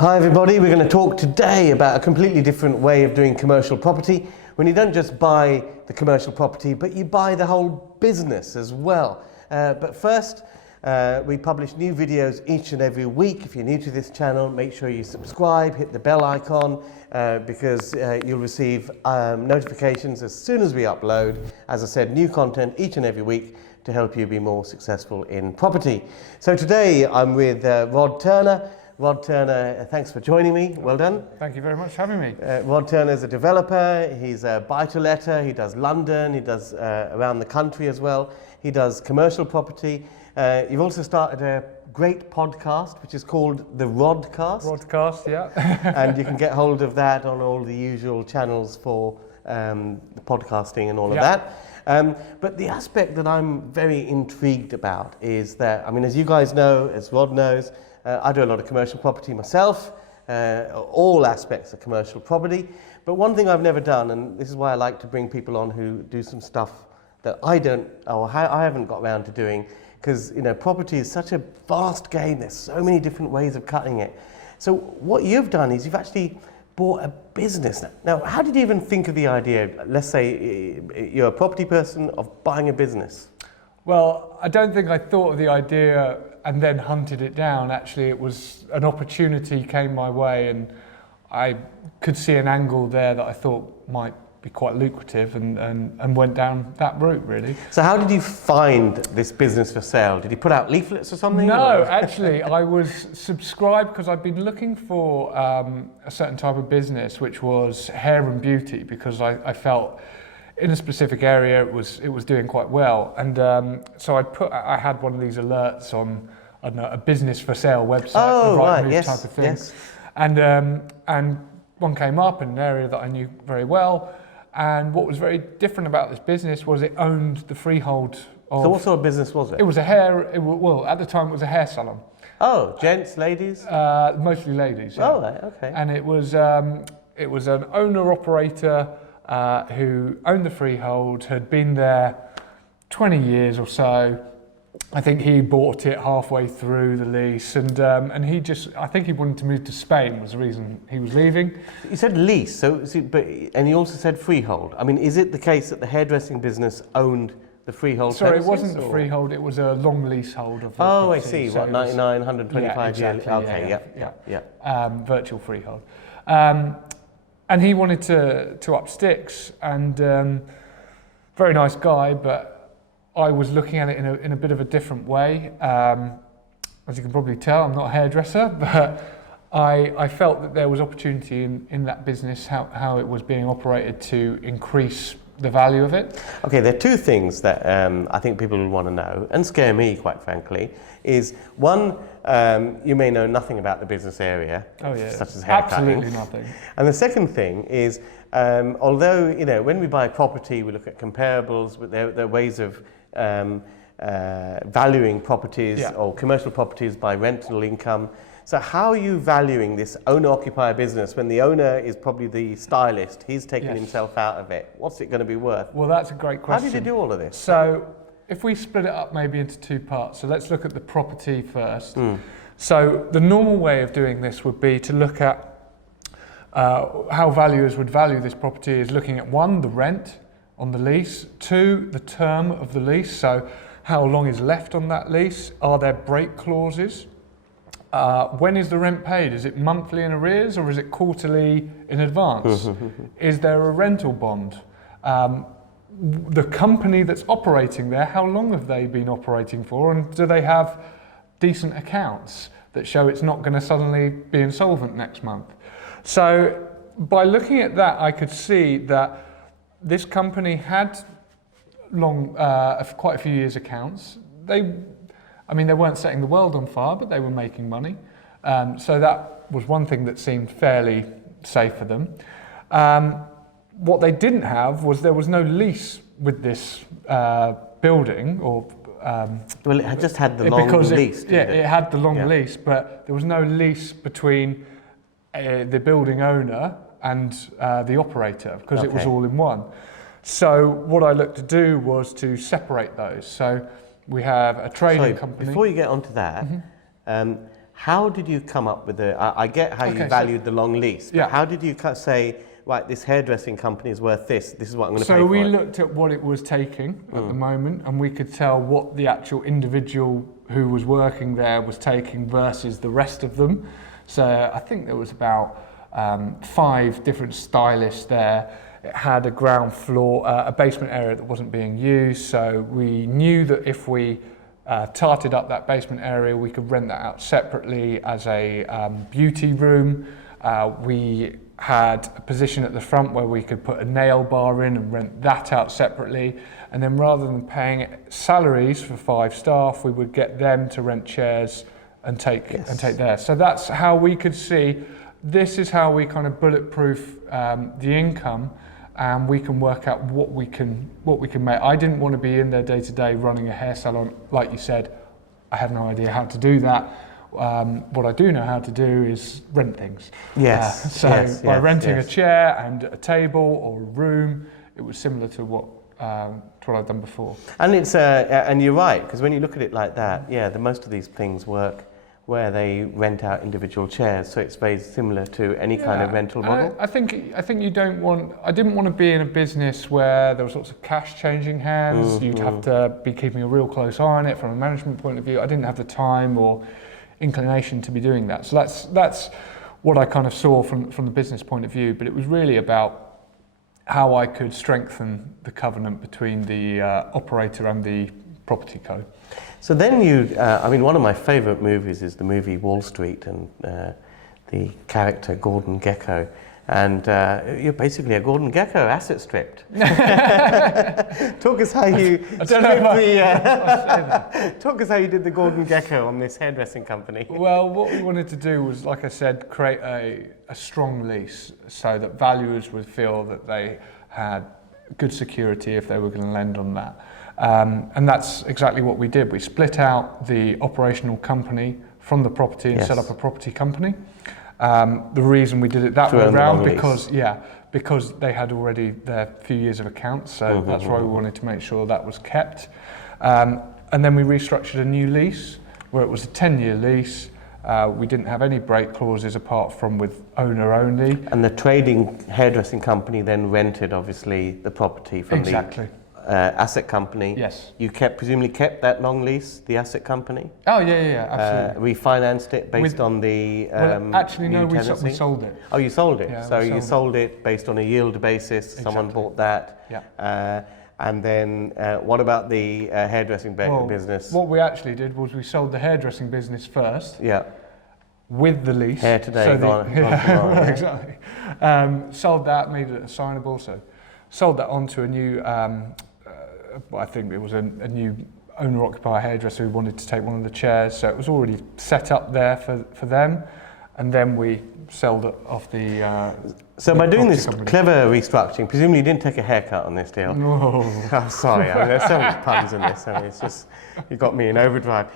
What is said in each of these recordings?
Hi everybody, we're going to talk today about a completely different way of doing commercial property, when you don't just buy the commercial property but you buy the whole business as well. But first, we publish new videos each and every week. If you're new to this channel, make sure you subscribe, hit the bell icon, because you'll receive notifications as soon as we upload. As I said, new content each and every week to help you be more successful in property. So today I'm with Rod Turner. Rod Turner, thanks for joining me. Well done. Thank you very much for having me. Rod Turner is a developer. He's a buy-to-letter. He does London. He does around the country as well. He does commercial property. You've also started a great podcast, which is called the Rodcast. Broadcast, yeah. And you can get hold of that on all the usual channels for podcasting and all of that. But the aspect that I'm very intrigued about is that, I mean, as you guys know, as Rod knows, I do a lot of commercial property myself, all aspects of commercial property. But one thing I've never done, and this is why I like to bring people on who do some stuff that I haven't got around to doing, because property is such a vast game. There's so many different ways of cutting it. So what you've done is you've actually bought a business. Now, how did you even think of the idea? Let's say you're a property person, of buying a business. Well, I don't think I thought of the idea and then hunted it down. Actually, it was an opportunity came my way and I could see an angle there that I thought might be quite lucrative and went down that route, really. So how did you find this business for sale? Did you put out leaflets or something? No, actually, I was subscribed because I'd been looking for a certain type of business, which was hair and beauty, because I felt in a specific area it was doing quite well. And so I had one of these alerts on, I don't know, a business for sale website, oh, the right right, move yes, type of thing. yes. And one came up in an area that I knew very well. And what was very different about this business was it owned the freehold of... So what sort of business was it? It was well, at the time it was a hair salon. Oh, gents, ladies? Mostly ladies, yeah. Oh, right, okay. And it was an owner-operator who owned the freehold, had been there 20 years or so. I think he bought it halfway through the lease, and I think he wanted to move to Spain was the reason he was leaving. You said lease, and you also said freehold. I mean, is it the case that the hairdressing business owned the freehold? Sorry, it wasn't the freehold, it was a long leasehold of the property. I see, so what, 99, 125 years? Okay, yeah. Virtual freehold. And he wanted to up sticks, and very nice guy, but I was looking at it in a bit of a different way. As you can probably tell, I'm not a hairdresser, but I felt that there was opportunity in that business, how it was being operated, to increase the value of it. Okay, there are two things that I think people will want to know, and scare me, quite frankly, is one, you may know nothing about the business area, such as hair cutting. Absolutely nothing. And the second thing is, although, when we buy property, we look at comparables, but there are ways of valuing properties or commercial properties by rental income. So how are you valuing this owner-occupier business when the owner is probably the stylist? He's taken himself out of it. What's it going to be worth? Well, that's a great question. How did you do all of this? So if we split it up maybe into two parts, so let's look at the property first. So the normal way of doing this would be to look at how valuers would value this property is looking at, one, the rent on the lease, two, the term of the lease, so how long is left on that lease, are there break clauses, when is the rent paid, is it monthly in arrears or is it quarterly in advance, is there a rental bond, the company that's operating there, how long have they been operating for, and do they have decent accounts that show it's not going to suddenly be insolvent next month. So by looking at that, I could see that this company had quite a few years accounts. They weren't setting the world on fire, but they were making money. So that was one thing that seemed fairly safe for them. What they didn't have was there was no lease with this building, or well, it had just had the long lease. It had the long lease, but there was no lease between the building owner and the operator, because it was all in one. So what I looked to do was to separate those. So we have a trading company. Before you get onto that, how did you come up with I get how you valued the long lease, but how did you say, right, this hairdressing company is worth this is what I'm going to pay for it? So we looked at what it was taking at the moment, and we could tell what the actual individual who was working there was taking versus the rest of them. So I think there was about 5 different stylists there. It had a ground floor, a basement area that wasn't being used. So we knew that if we tarted up that basement area, we could rent that out separately as a beauty room. We had a position at the front where we could put a nail bar in and rent that out separately. And then rather than paying salaries for 5 staff, we would get them to rent chairs and take theirs. So that's how we could see, this is how we kind of bulletproof the income, and we can work out what we can make. I didn't want to be in there day to day running a hair salon. Like you said, I had no idea how to do that. What I do know how to do is rent things. Yes. By renting a chair and a table or a room, it was similar to what I'd done before. And it's and you're right, because when you look at it like that, most of these things work where they rent out individual chairs, so it's very similar to any kind of rental model. I think you don't want. I didn't want to be in a business where there was lots of cash changing hands. You'd have to be keeping a real close eye on it from a management point of view. I didn't have the time or inclination to be doing that. So that's what I kind of saw from the business point of view. But it was really about how I could strengthen the covenant between the operator and the property code. So then one of my favourite movies is the movie Wall Street, and the character Gordon Gekko. And you're basically a Gordon Gekko asset stripped. Talk us how you talk us how you did the Gordon Gekko on this hairdressing company. Well, what we wanted to do was, like I said, create a strong lease so that valuers would feel that they had good security if they were going to lend on that. And that's exactly what we did. We split out the operational company from the property and set up a property company. The reason we did it that way around, because they had already their few years of accounts, so that's why we wanted to make sure that was kept. And then we restructured a new lease where it was a 10-year lease. We didn't have any break clauses apart from with owner only. And the trading hairdressing company then rented, obviously, the property from the asset company. Yes. You presumably kept that long lease, the asset company? Oh, yeah, absolutely. Refinanced it based on the we sold it. Oh, you sold it. Yeah, so you sold it based on a yield basis. Exactly. Someone bought that. Yeah. And then what about the hairdressing business? What we actually did was we sold the hairdressing business first. Yeah. With the lease. Hair today, gone tomorrow. Exactly. Sold that, made it assignable, so sold that on to a new, I think it was a new owner-occupier hairdresser who wanted to take one of the chairs, so it was already set up there for them, and then we sold it off the So by doing this clever restructuring, presumably you didn't take a haircut on this deal? No. Oh, sorry, there's so many puns in this, it's just, you got me in overdrive.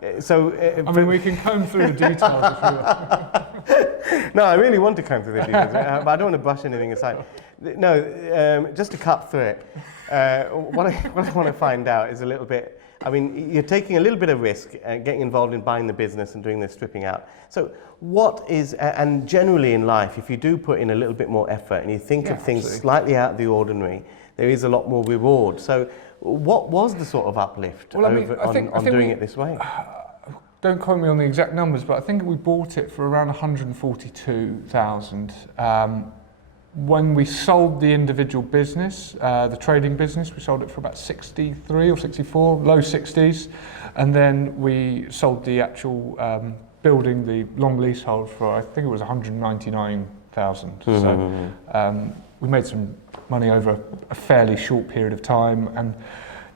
We can comb through the details if you want. No, I really want to comb through the details, but I don't want to brush anything aside. No, just to cut through it, what I want to find out is a little bit, you're taking a little bit of risk and getting involved in buying the business and doing the stripping out. So what is, and generally in life, if you do put in a little bit more effort and you think of things slightly out of the ordinary, there is a lot more reward. So what was the sort of uplift on doing it this way? Don't quote me on the exact numbers, but I think we bought it for around 142,000. When we sold the individual business, the trading business, we sold it for about 63 or 64, low 60s. And then we sold the actual building, the long leasehold, for I think it was 199,000. So we made some money over a fairly short period of time. And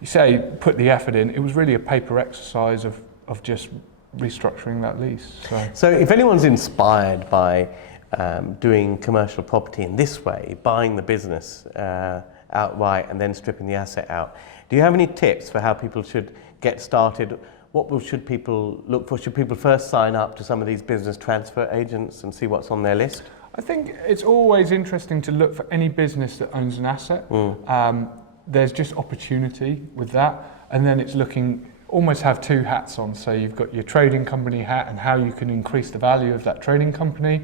you say put the effort in, it was really a paper exercise of just restructuring that lease. So if anyone's inspired by doing commercial property in this way, buying the business outright and then stripping the asset out, do you have any tips for how people should get started? What should people look for? Should people first sign up to some of these business transfer agents and see what's on their list? I think it's always interesting to look for any business that owns an asset. There's just opportunity with that, and then it's looking almost have two hats on. So you've got your trading company hat and how you can increase the value of that trading company,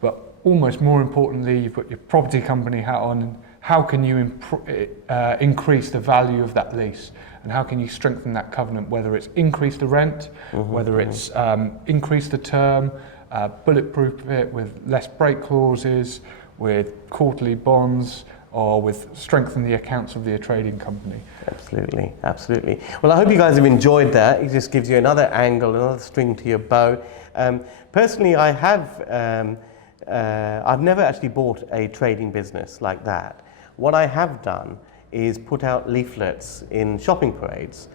but almost more importantly, you've got your property company hat on, and how can you increase the value of that lease, and how can you strengthen that covenant, whether it's increase the rent, whether it's increase the term, bulletproof it with less break clauses, with quarterly bonds, or with strengthen the accounts of the trading company. Absolutely, absolutely. Well, I hope you guys have enjoyed that. It just gives you another angle, another string to your bow. Personally, I've never actually bought a trading business like that. What I have done is put out leaflets in shopping parades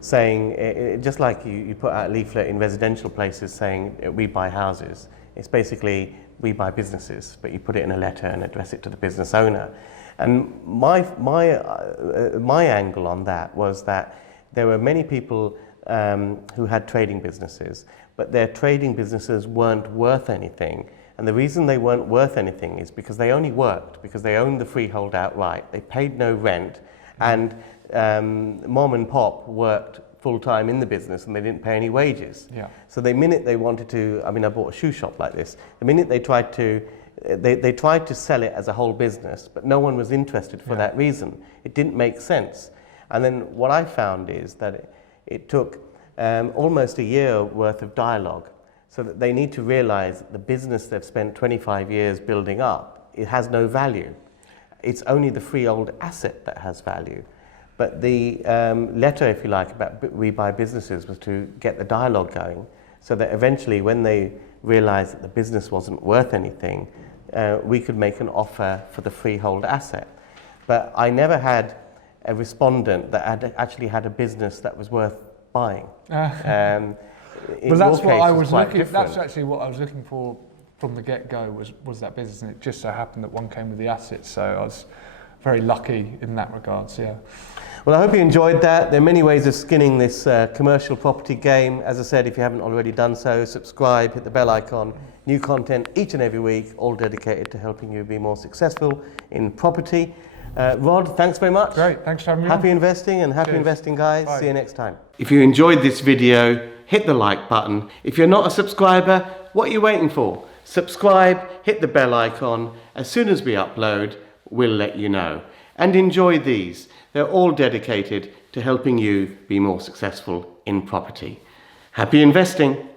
saying, just like you put out a leaflet in residential places saying we buy houses. It's basically we buy businesses, but you put it in a letter and address it to the business owner. And my angle on that was that there were many people who had trading businesses, but their trading businesses weren't worth anything. And the reason they weren't worth anything is because they only worked, because they owned the freehold outright. They paid no rent, and mom and pop worked full-time in the business and they didn't pay any wages. Yeah. So the minute they wanted to, I bought a shoe shop like this, the minute they tried to, they tried to sell it as a whole business, but no one was interested for that reason. It didn't make sense. And then what I found is that it took almost a year worth of dialogue, so that they need to realize that the business they've spent 25 years building up, it has no value. It's only the freehold asset that has value. But the letter, if you like, about we buy businesses was to get the dialogue going, so that eventually when they realized that the business wasn't worth anything, we could make an offer for the freehold asset. But I never had a respondent that had actually had a business that was worth buying. Well, that's what I was looking. That's actually what I was looking for from the get-go. Was that business, and it just so happened that one came with the assets. So I was very lucky in that regards. Yeah. Well, I hope you enjoyed that. There are many ways of skinning this commercial property game. As I said, if you haven't already done so, subscribe, hit the bell icon. New content each and every week, all dedicated to helping you be more successful in property. Rod, thanks very much. Great, thanks for having me. Happy investing, and happy Cheers. investing, guys. Bye. See you next time. If you enjoyed this video, hit the like button. If you're not a subscriber, what are you waiting for? Subscribe, hit the bell icon. As soon as we upload, we'll let you know. And enjoy these. They're all dedicated to helping you be more successful in property. Happy investing.